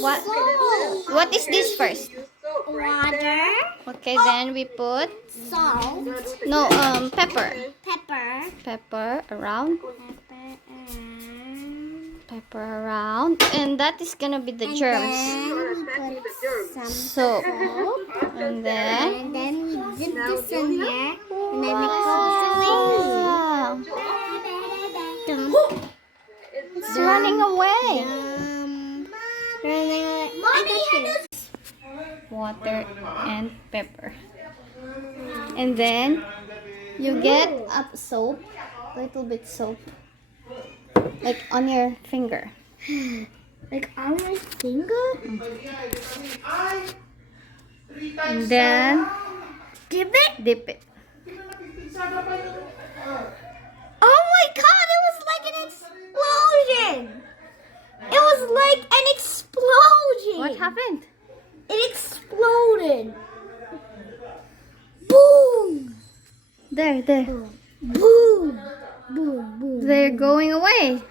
What? Salt. What is this first? Water. Okay, then we put Salt. no pepper. Pepper. Pepper around. Pepper around, and that is gonna be the germs. Then we put some So, salt. and then And then we dip this in here. And then it goes away. wow, Dum, it's running away. running away. Mommy, Water and pepper, and then you get up soap, a little bit soap, like on your finger. like on my finger? And then Dip it? dip it. Oh my god, it was like an explosion! It was like an explosion! What happened? It exploded! Boom! There. Boom! Boom! Boom! They're going away.